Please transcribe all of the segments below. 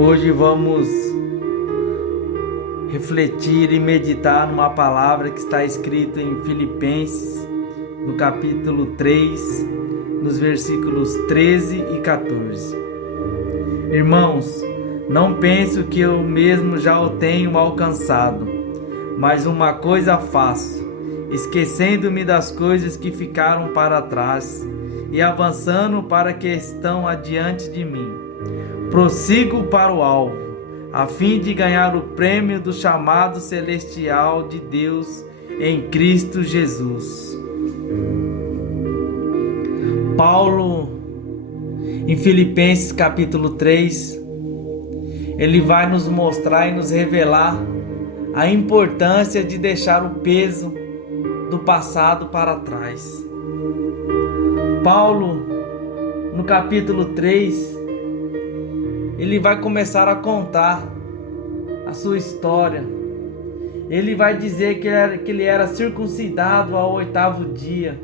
Hoje vamos refletir e meditar numa palavra que está escrita em Filipenses, no capítulo 3, nos versículos 13 e 14. Irmãos, não penso que eu mesmo já o tenho alcançado, mas uma coisa faço, esquecendo-me das coisas que ficaram para trás e avançando para que estão adiante de mim. Prossigo para o alvo, a fim de ganhar o prêmio do chamado celestial de Deus em Cristo Jesus. Paulo, em Filipenses capítulo 3, ele vai nos mostrar e nos revelar a importância de deixar o peso do passado para trás. Paulo, no capítulo 3, ele vai começar a contar a sua história. Ele vai dizer que ele era circuncidado ao 8º dia,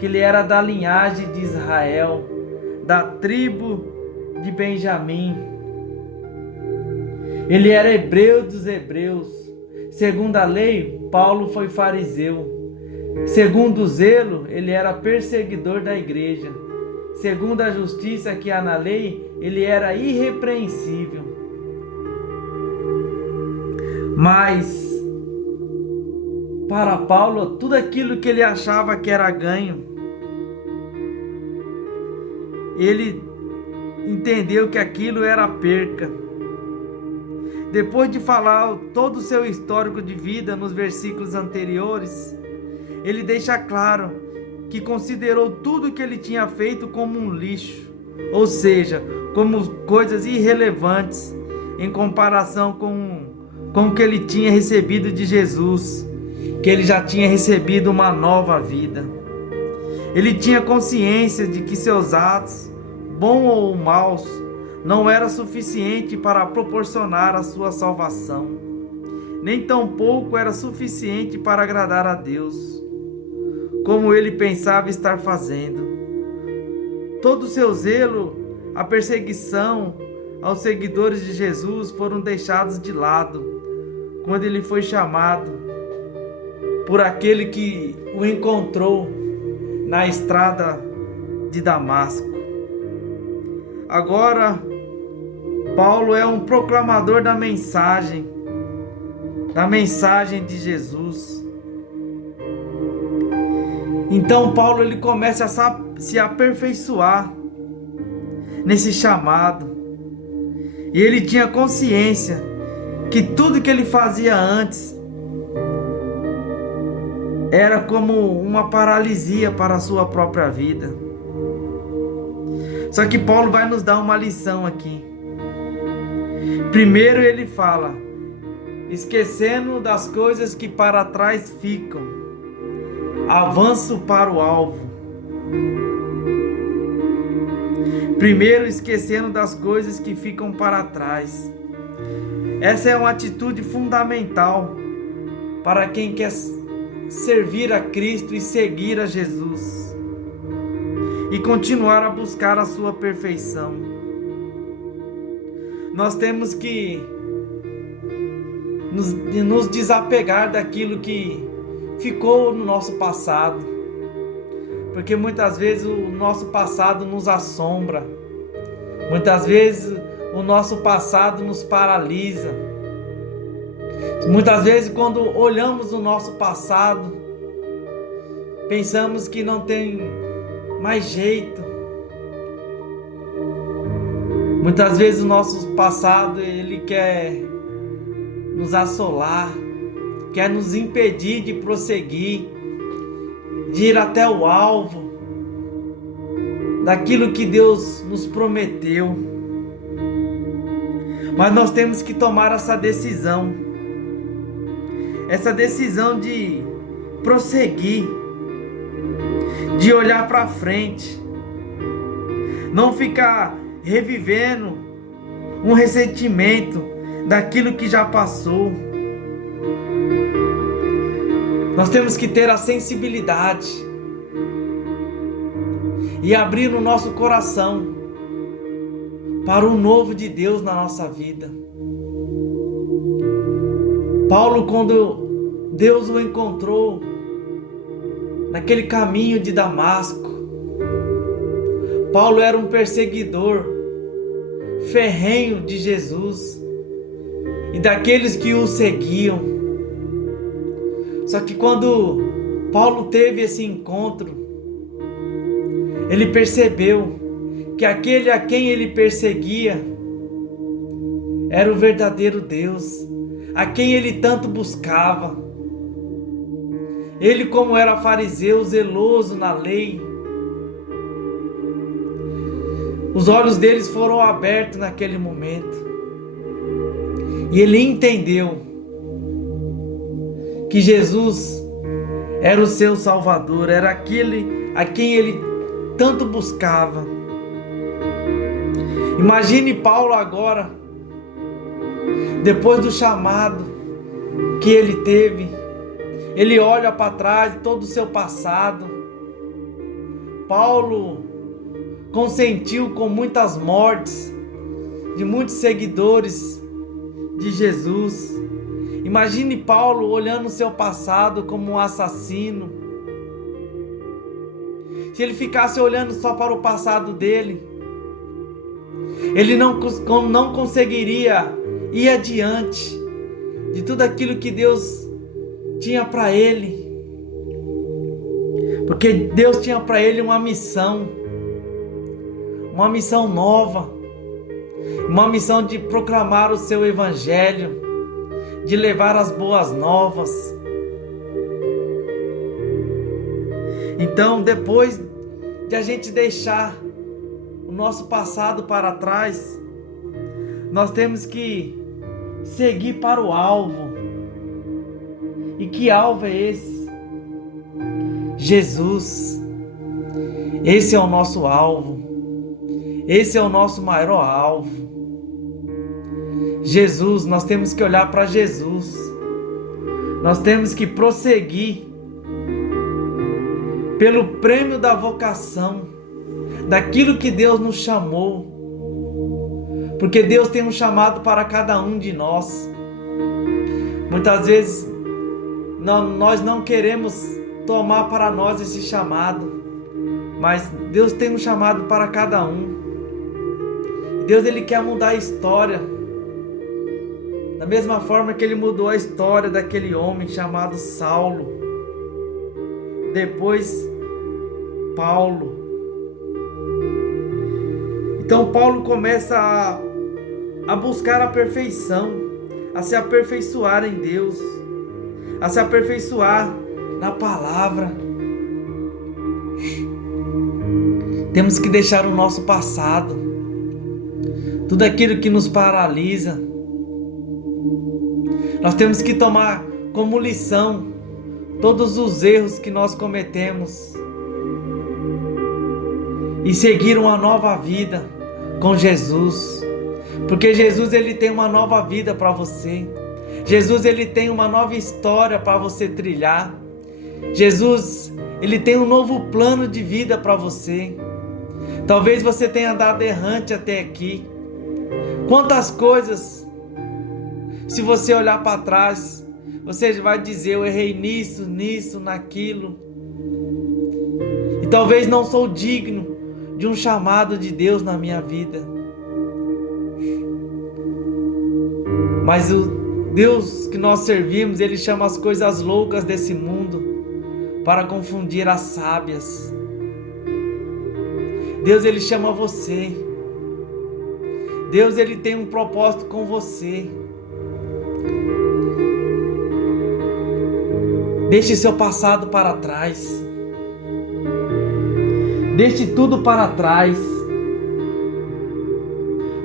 que ele era da linhagem de Israel, da tribo de Benjamim. Ele era hebreu dos hebreus. Segundo a lei, Paulo foi fariseu. Segundo o zelo, ele era perseguidor da igreja. Segundo a justiça que há na lei, ele era irrepreensível. Mas, para Paulo, tudo aquilo que ele achava que era ganho, ele entendeu que aquilo era perca. Depois de falar todo o seu histórico de vida nos versículos anteriores, ele deixa claro que considerou tudo que ele tinha feito como um lixo, ou seja, como coisas irrelevantes em comparação com o que ele tinha recebido de Jesus, que ele já tinha recebido uma nova vida. Ele tinha consciência de que seus atos, bons ou maus, não era suficiente para proporcionar a sua salvação, nem tampouco era suficiente para agradar a Deus, como ele pensava estar fazendo. Todo o seu zelo, a perseguição aos seguidores de Jesus foram deixados de lado quando ele foi chamado por aquele que o encontrou na estrada de Damasco. Agora, Paulo é um proclamador da mensagem de Jesus. Então Paulo ele começa a se aperfeiçoar nesse chamado. E ele tinha consciência que tudo que ele fazia antes era como uma paralisia para a sua própria vida. Só que Paulo vai nos dar uma lição aqui. Primeiro ele fala: esquecendo das coisas que para trás ficam, avanço para o alvo. Primeiro, esquecendo das coisas que ficam para trás. Essa é uma atitude fundamental para quem quer servir a Cristo e seguir a Jesus e continuar a buscar a sua perfeição. Nós temos que nos desapegar daquilo que ficou no nosso passado, porque muitas vezes o nosso passado nos assombra, muitas vezes o nosso passado nos paralisa. Muitas vezes, quando olhamos o nosso passado, pensamos que não tem mais jeito. Muitas vezes o nosso passado ele quer nos assolar, quer nos impedir de prosseguir, de ir até o alvo daquilo que Deus nos prometeu. Mas nós temos que tomar essa decisão de prosseguir, de olhar para frente, não ficar revivendo um ressentimento daquilo que já passou. Nós temos que ter a sensibilidade e abrir o nosso coração para o novo de Deus na nossa vida. Paulo, quando Deus o encontrou naquele caminho de Damasco, Paulo era um perseguidor ferrenho de Jesus e daqueles que o seguiam. Só que quando Paulo teve esse encontro, ele percebeu que aquele a quem ele perseguia era o verdadeiro Deus, a quem ele tanto buscava. Ele, como era fariseu, zeloso na lei, os olhos deles foram abertos naquele momento. E ele entendeu que Jesus era o seu Salvador, era aquele a quem ele tanto buscava. Imagine Paulo agora, depois do chamado que ele teve, ele olha para trás todo o seu passado. Paulo consentiu com muitas mortes de muitos seguidores de Jesus. Imagine Paulo olhando o seu passado como um assassino. Se ele ficasse olhando só para o passado dele, ele não conseguiria ir adiante de tudo aquilo que Deus tinha para ele. Porque Deus tinha para ele uma missão nova, uma missão de proclamar o seu evangelho, de levar as boas novas. Então, depois de a gente deixar o nosso passado para trás, nós temos que seguir para o alvo. E que alvo é esse? Jesus. Esse é o nosso alvo. Esse é o nosso maior alvo. Jesus, nós temos que olhar para Jesus. Nós temos que prosseguir pelo prêmio da vocação, daquilo que Deus nos chamou. Porque Deus tem um chamado para cada um de nós. Muitas vezes nós não queremos tomar para nós esse chamado, mas Deus tem um chamado para cada um. Deus, ele quer mudar a história, da mesma forma que ele mudou a história daquele homem chamado Saulo, depois Paulo. Então Paulo começa a buscar a perfeição, a se aperfeiçoar em Deus, a se aperfeiçoar na palavra. Temos que deixar o nosso passado, tudo aquilo que nos paralisa. Nós temos que tomar como lição todos os erros que nós cometemos e seguir uma nova vida com Jesus. Porque Jesus, ele tem uma nova vida para você. Jesus, ele tem uma nova história para você trilhar. Jesus, ele tem um novo plano de vida para você. Talvez você tenha andado errante até aqui. Quantas coisas, se você olhar para trás, você vai dizer: eu errei nisso, naquilo. E talvez não sou digno de um chamado de Deus na minha vida. Mas o Deus que nós servimos, ele chama as coisas loucas desse mundo para confundir as sábias. Deus, ele chama você. Deus, ele tem um propósito com você. Deixe seu passado para trás. Deixe tudo para trás.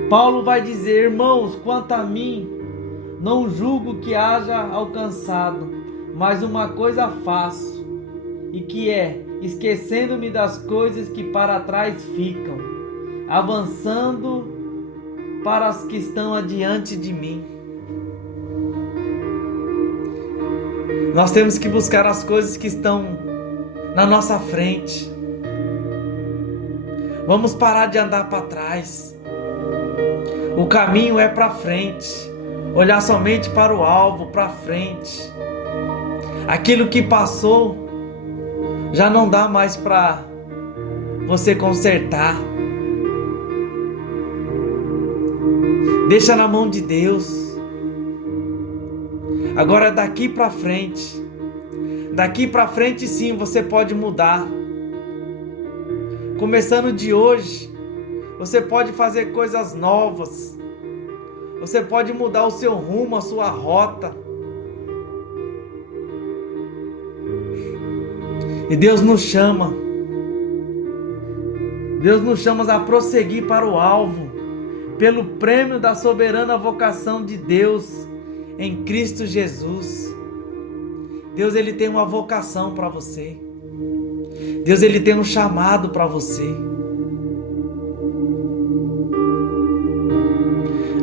Paulo vai dizer: irmãos, quanto a mim, não julgo que haja alcançado, mas uma coisa faço, e que é, esquecendo-me das coisas que para trás ficam, avançando para as que estão adiante de mim. Nós temos que buscar as coisas que estão na nossa frente. Vamos parar de andar para trás. O caminho é para frente. Olhar somente para o alvo, para frente. Aquilo que passou já não dá mais para você consertar. Deixa na mão de Deus. Agora daqui para frente. Daqui para frente sim você pode mudar. Começando de hoje, você pode fazer coisas novas. Você pode mudar o seu rumo, a sua rota. E Deus nos chama. Deus nos chama a prosseguir para o alvo, pelo prêmio da soberana vocação de Deus em Cristo Jesus. Deus, Ele tem uma vocação para você. Deus, Ele tem um chamado para você.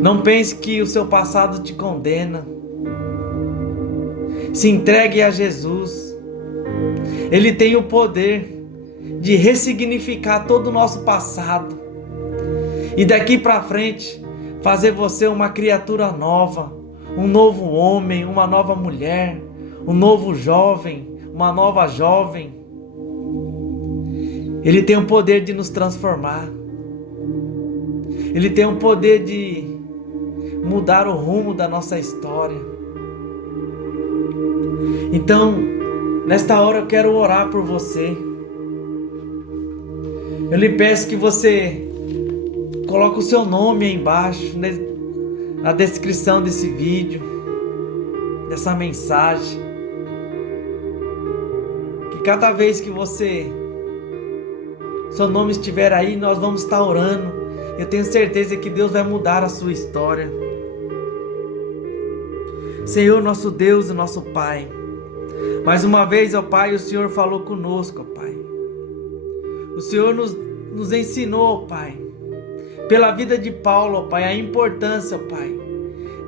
Não pense que o seu passado te condena. Se entregue a Jesus. Ele tem o poder de ressignificar todo o nosso passado. E daqui para frente, fazer você uma criatura nova. Um novo homem, uma nova mulher. Um novo jovem, uma nova jovem. Ele tem o poder de nos transformar. Ele tem o poder de mudar o rumo da nossa história. Então, nesta hora eu quero orar por você. Eu lhe peço que você coloque o seu nome aí embaixo, na descrição desse vídeo, dessa mensagem. Que cada vez que seu nome estiver aí, nós vamos estar orando. Eu tenho certeza que Deus vai mudar a sua história. Senhor, nosso Deus e nosso Pai, mais uma vez, ó Pai, o Senhor falou conosco, ó Pai. O Senhor nos ensinou, ó Pai, pela vida de Paulo, ó Pai, a importância, ó Pai,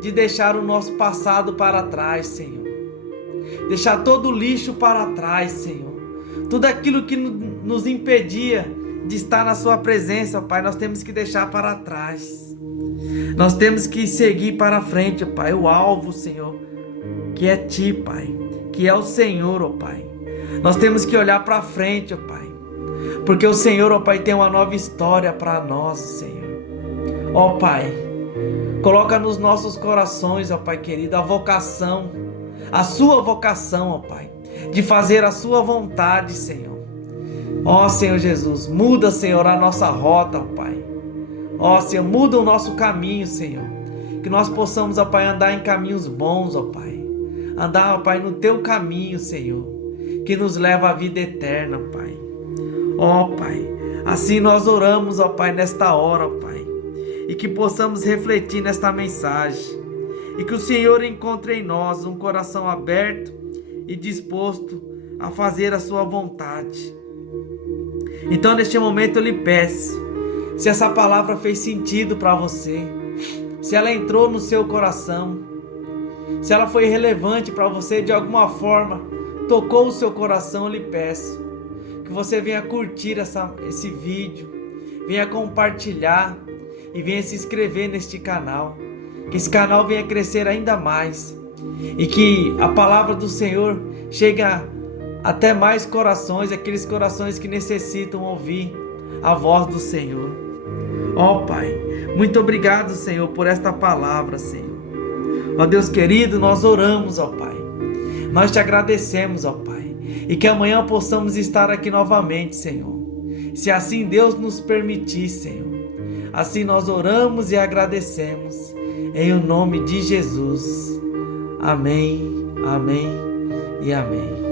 de deixar o nosso passado para trás, Senhor. Deixar todo o lixo para trás, Senhor. Tudo aquilo que nos impedia de estar na sua presença, ó Pai, nós temos que deixar para trás. Nós temos que seguir para frente, ó Pai, o alvo, Senhor, que é Ti, Pai, que é o Senhor, ó Pai. Nós temos que olhar para frente, ó Pai, porque o Senhor, ó Pai, tem uma nova história para nós, Senhor. Ó Pai, coloca nos nossos corações, ó Pai querido, a vocação, a Sua vocação, ó Pai, de fazer a Sua vontade, Senhor. Ó Senhor Jesus, muda, Senhor, a nossa rota, ó Pai. Ó Senhor, muda o nosso caminho, Senhor. Que nós possamos, ó Pai, andar em caminhos bons, ó Pai. Andar, ó Pai, no Teu caminho, Senhor, que nos leva à vida eterna, Pai. Ó Pai, assim nós oramos, ó Pai, nesta hora, ó Pai. E que possamos refletir nesta mensagem. E que o Senhor encontre em nós um coração aberto e disposto a fazer a Sua vontade. Então, neste momento eu lhe peço, se essa palavra fez sentido para você, se ela entrou no seu coração, se ela foi relevante para você de alguma forma, tocou o seu coração, eu lhe peço que você venha curtir esse vídeo, venha compartilhar e venha se inscrever neste canal, que esse canal venha crescer ainda mais e que a palavra do Senhor chegue até mais corações, aqueles corações que necessitam ouvir a voz do Senhor. Ó Pai, muito obrigado, Senhor, por esta palavra, Senhor. Ó Deus querido, nós oramos, ó Pai. Nós te agradecemos, ó Pai. E que amanhã possamos estar aqui novamente, Senhor. Se assim Deus nos permitir, Senhor. Assim nós oramos e agradecemos. Em o nome de Jesus. Amém, amém e amém.